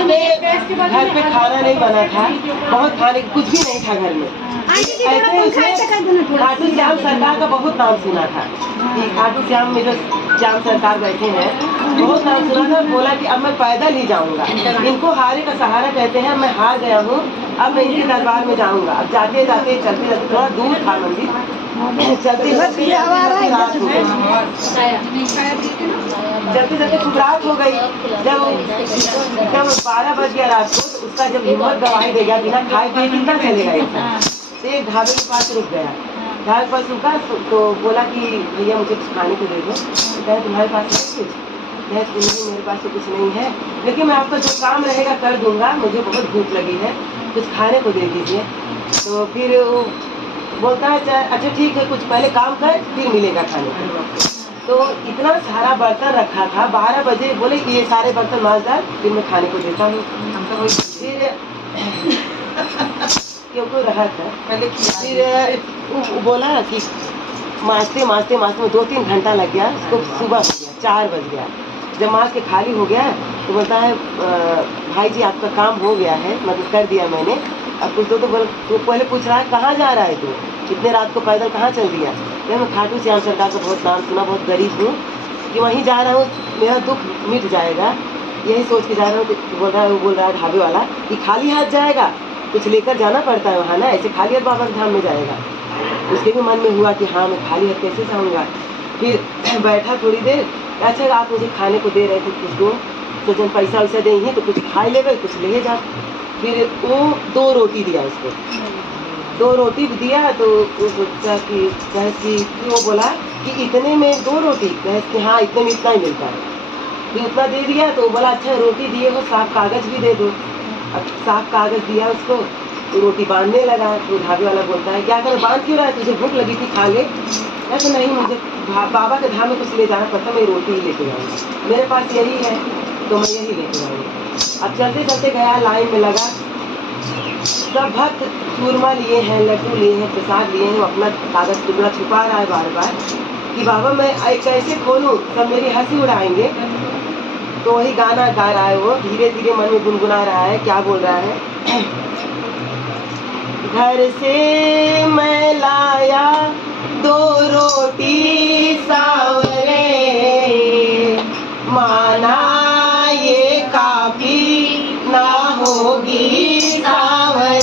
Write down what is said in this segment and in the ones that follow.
घर पे खाना नहीं बना था, बहुत खाने कुछ भी नहीं था घर में। ऐसे उसने खाटू श्याम सरकार का बहुत नाम सुना था कि खाटू श्याम में जो श्याम सरकार बैठे हैं, बहुत नाम सुना था। बोला कि अब मैं पैदल ही जाऊंगा, इनको हारे का सहारा कहते हैं। मैं हार गया हूँ, अब मैं इनके दरबार में जाऊंगा। अब जाते जाते चलते जाते थोड़ा दूर था मंदिर, चलते चलते रात हो गई, चलते चलते खूब रात हो गई। जब 12 बज गया रात को, तो उसका जब हिम्मत गवाही दे गया, बिना खाए पिए कितना चलेगा इंसान, तो एक ढाबे के पास रुक गया। ढाबे के पास रुका तो बोला कि भैया मुझे कुछ खाने को दे दो। तो कहे तुम्हारे पास है कुछ? कहे नहीं मेरे पास तो कुछ नहीं है, लेकिन मैं आपका जो काम रहेगा कर दूंगा, मुझे बहुत भूख लगी है, कुछ खाने को दे दीजिए। तो फिर वो बोलता है अच्छा ठीक है, कुछ पहले काम कर फिर मिलेगा खाने को। तो इतना सारा बर्तन रखा था, 12 बजे बोले कि ये सारे बर्तन मांज डाल, फिर मैं खाने को देता हूँ। फिर क्योंकि रहा था पहले, फिर बोला कि माँजते माँजते माँजते 2-3 घंटा लग गया उसको। सुबह हो गया, 4 बज गया। जब माँज के खाली हो गया तो बोलता है भाई जी आपका काम हो गया है, मतलब कर दिया मैंने, अब कुछ तो पहले पूछ रहा है कहाँ जा रहा है तू, इतने रात को पैदल कहाँ चल दिया? मैं खाटू श्याम सरकार का बहुत नाम सुना, बहुत गरीब हूँ, कि वहीं जा रहा हूँ, मेरा दुख मिट जाएगा, यही सोच के जा रहा हूँ। तो बोल रहा है ढाबे वाला कि खाली हाथ जाएगा, कुछ लेकर जाना पड़ता है वहाँ ना, ऐसे खाली हाथ बाबा के धाम में जाएगा। उसके भी मन में हुआ कि हाँ मैं खाली हाथ कैसे जाऊँगा। फिर बैठा थोड़ी देर, अच्छा आप मुझे खाने को दे रहे थे कुछ दो, तो जब पैसा वैसा देंगे तो कुछ खा ले गए, कुछ ले जा। फिर वो 2 रोटी दिया उसको, 2 रोटी दिया। तो वो सोचा कि वो बोला कि इतने में 2 रोटी? कहे कि हाँ इतने में इतना ही मिलता है। फिर उतना दे दिया। तो बोला अच्छा रोटी दिए हो, साफ कागज़ भी दे दो। अब साफ कागज़ दिया उसको, तो रोटी बांधने लगा। तो ढाबे वाला बोलता है क्या कर बांध क्यों रहा है, तुझे भूख लगी थी खा ले? तो नहीं मुझे बाबा के धाम में कुछ ले जाना पड़ता, मैं रोटी ही लेके जाऊँगा, मेरे पास यही है तो मैं यही लेके जाऊँगा। अब चलते चलते गया, लाइन में लगा, सब भक्त चूरमा लिए हैं, लड्डू लिए हैं, प्रसाद लिए हैं, अपना कागज़ टुकड़ा छुपा रहा है बार बार कि बाबा मैं कैसे खोलूँ, सब मेरी हंसी उड़ाएंगे। तो वही गाना गा रहा है वो, धीरे धीरे मन में गुनगुना रहा है। क्या बोल रहा है? घर से मैं लाया 2 रोटी सावरे, माना ये काफी ना होगी सावरे।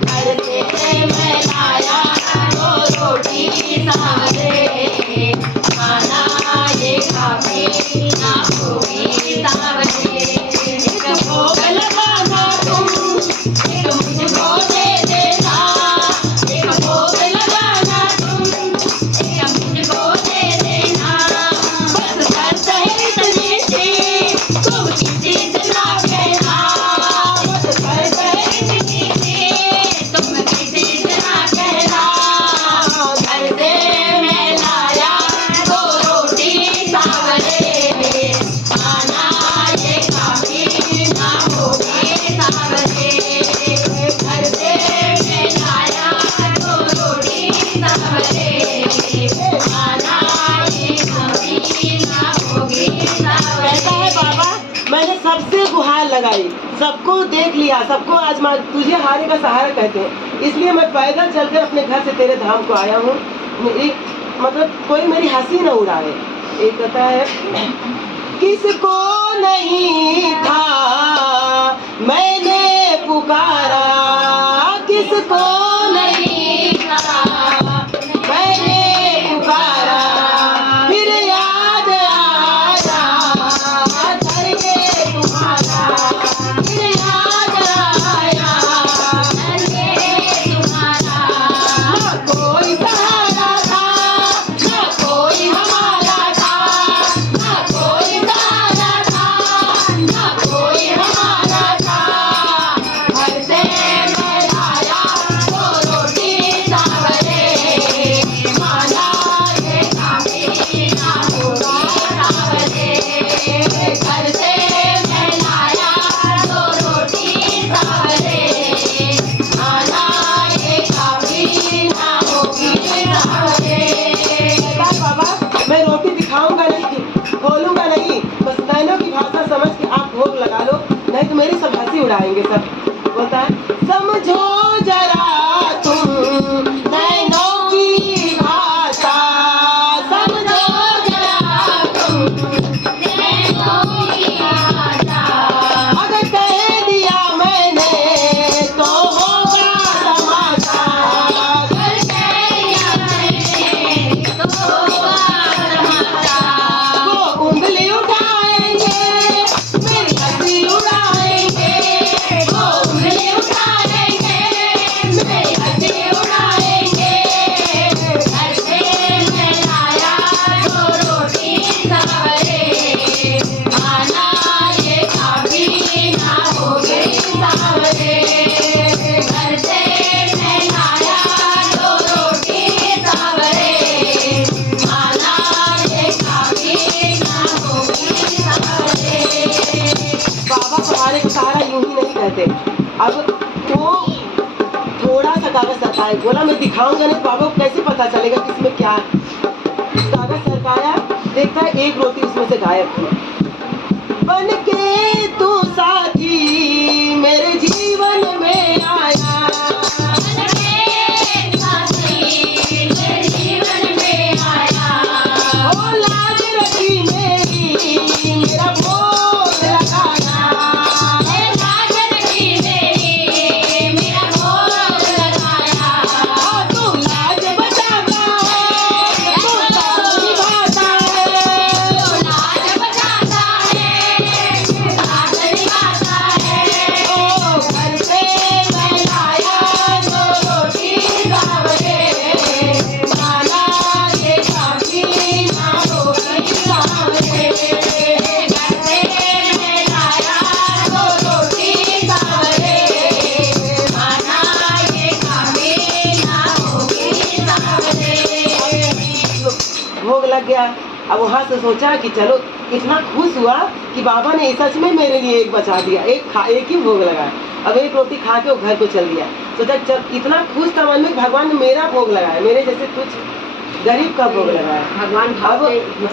घर से मैं लाया 2 रोटी सावरे, माना ये काफी ना होगी सावरे। एक भोग लगाना तुम, एक मुझको दे देना, एक भोग लगाना तुम, एक मुझको दे देना। बस शर्त है इतनी सी, तुम किसी से ना कहना। बस शर्त है इतनी सी, तुम किसी से ना कहना। घर से मैं लाया 2 रोटी सावरे, माना ये काफी ना होगी सावरे। घर से मैं लाया 2 रोटी सावरे, माना ये काफी ना होगी सावरे। कहता है बाबा मैंने सबसे गुहार लगाई, सबको देख लिया, सबको आजमा, तुझे हारे का सहारा कहते हैं, इसलिए मैं पैदल चलकर अपने घर से तेरे धाम को आया हूँ। मतलब कोई मेरी हंसी न उड़ाए। एक कहता है किसको नहीं था मैंने पुकारा, किसको नहीं था मैंने पुकारा, फिर याद आया करके तुम्हारा, फिर याद आया करके तुम्हारा। ना कोई सहारा था, ना कोई हमारा था, ना कोई सहारा था, ना कोई हमारा था। घर से मैं लाया 2 कहते हैं। अब वो थोड़ा सा कागज सरकाया, बोला मैं दिखाऊंगा नहीं बाबा को कैसे पता चलेगा कि इसमें क्या है। कागज सरकाया, देखता है एक रोटी उसमें से गायब थी। बन के तू साथी मेरे जीवन में आया, भोग लग गया। अब वहाँ से सोचा कि चलो, इतना खुश हुआ कि बाबा ने सच में मेरे लिए एक बचा दिया, एक ही भोग लगाया। अब एक रोटी खा के वो घर को चल दिया। सोचा जब इतना खुश था मन में, भगवान ने मेरा भोग लगाया, मेरे जैसे कुछ गरीब का भोग लगाया भगवान। अब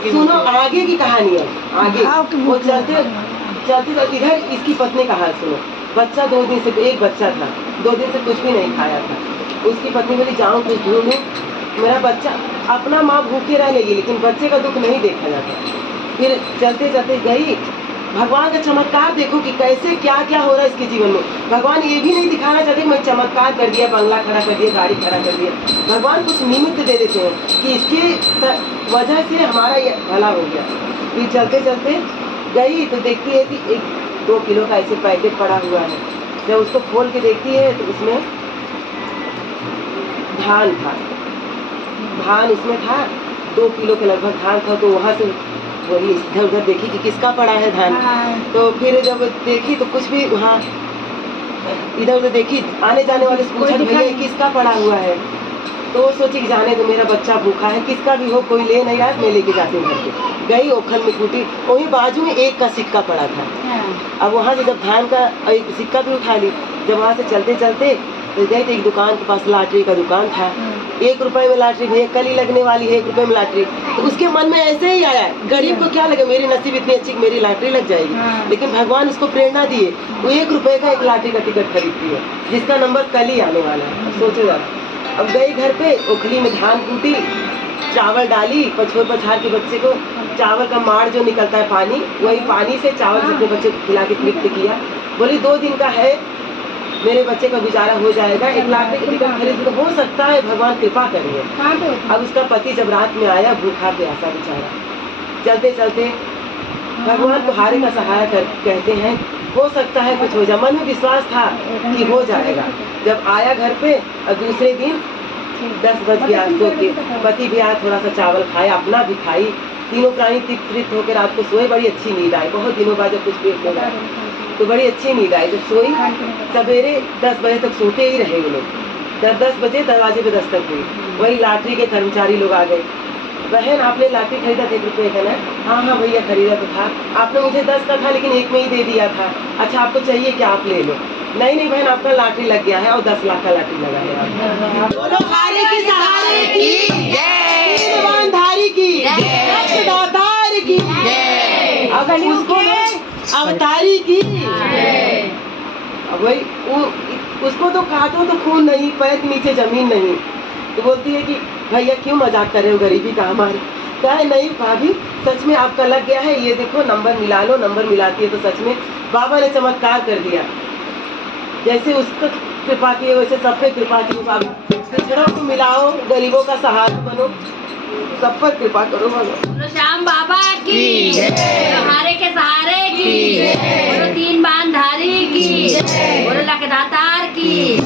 सुनो आगे की कहानी है। आगे वो चलते चलते इधर इसकी पत्नी का हाल सुनो। बच्चा 2 दिन से, एक बच्चा था, 2 दिन से कुछ भी नहीं खाया था। उसकी पत्नी बोली जाऊँ कुछ ढूंढूं, मेरा बच्चा, अपना माँ भूखे रह लेगी लेकिन बच्चे का दुख नहीं देखा जाता। फिर चलते चलते गई, भगवान का चमत्कार देखो कि कैसे क्या क्या हो रहा है इसके जीवन में। भगवान ये भी नहीं दिखाना चाहते मैं चमत्कार कर दिया, बंगला खड़ा कर दिया, गाड़ी खड़ा कर दिया। भगवान कुछ निमित्त दे देते हैं कि इसके वजह से हमारा ये भला हो गया। फिर चलते चलते गई तो देखती है कि 1-2 किलो का ऐसे पैकेट पड़ा हुआ है। जब उसको खोल के देखती है तो उसमें धान था, धान उसमें था, 2 किलो के लगभग धान था। तो वहाँ से वही इधर उधर देखी कि किसका पड़ा है धान। तो फिर जब देखी तो कुछ भी वहाँ इधर उधर देखी, आने जाने वाले से पूछा भैया किसका पड़ा हुआ है। तो वो सोची कि जाने तो मेरा बच्चा भूखा है, किसका भी हो, कोई ले नहीं रहा, मैं लेके जाती हूँ घर पे। गई ओखल में कूटी, वहीं बाजू में 1 का सिक्का पड़ा था। अब वहाँ से जब धान का एक सिक्का भी उठा ली। जब वहाँ से चलते चलते तो गई तो एक दुकान के पास लॉटरी का दुकान था। 1 रुपए में लॉटरी, भैया कल ही लगने वाली है 1 रुपए में लॉटरी। तो उसके मन में ऐसे ही आया, गरीब को क्या लगे मेरी नसीब इतनी अच्छी मेरी लॉटरी लग जाएगी। लेकिन भगवान उसको प्रेरणा दिए, वो 1 रुपए का एक लॉटरी का टिकट खरीदती है जिसका नंबर कल ही आने वाला है। सोचो जरा। अब गई घर पे, ओखली में धान कूटी, चावल डाली, पछोर पछार के बच्चे को चावल का माड़ जो निकलता है पानी, वही पानी से चावल से अपने बच्चे को खिला के तृप्त किया। बोली 2 दिन का है, मेरे बच्चे का गुजारा हो जाएगा, 1 लाख की टिकट खरीद हो सकता है, भगवान कृपा करिए। अब उसका पति जब रात में आया भूखा प्यासा बेचारा, चलते चलते भगवान को हारे का सहारा कहते हैं, हो सकता है कुछ हो जाए। मन में विश्वास था कि हो जाएगा। जब आया घर पे और दूसरे दिन 10 बज गया, सो के पति भी आया, थोड़ा सा चावल खाया, अपना भी खाई, तीनों प्राणी तृप्त होकर रात को सोए। बड़ी अच्छी नींद आई, बहुत दिनों बाद जब कुछ पेट में गया तो बड़ी अच्छी नींद आई। जब सोई सवेरे 10 बजे तक सोते ही रहे वो लोग। 10 बजे दरवाजे पे दस्तक हुई, वही लॉटरी के कर्मचारी लोग आ गए। बहन आपने लॉटरी खरीदा था 1 रुपये का ना? हाँ भैया खरीदा तो था, आपने मुझे 10 का था लेकिन 1 में ही दे दिया था। अच्छा आपको चाहिए क्या, आप ले लो। नहीं बहन आपका लॉटरी लग गया है और 10 लाख का लॉटरी लगा है। बोलो हारे की सहारे की जय, ईमानदारी की जय, दातार की जय, अगर उसको अवतारी की जय। अब वही उसको तो काटो तो खून नहीं, पैर के नीचे जमीन नहीं। तो बोलती है कि भैया क्यों मजाक कर रहे हो गरीबी का हमारे। क्या है, नहीं भाभी सच में आपका लग गया है, ये देखो नंबर मिला लो। नंबर मिलाती है तो सच में बाबा ने चमत्कार कर दिया। जैसे उसको कृपा की वैसे सब पे कृपा की। पिछड़ों को मिलाओ, गरीबों का सहारा बनो, सब पर कृपा करो भगवान। श्याम बाबा की, हारे के सहारे की, 3 बांधारी की, लखदातार की।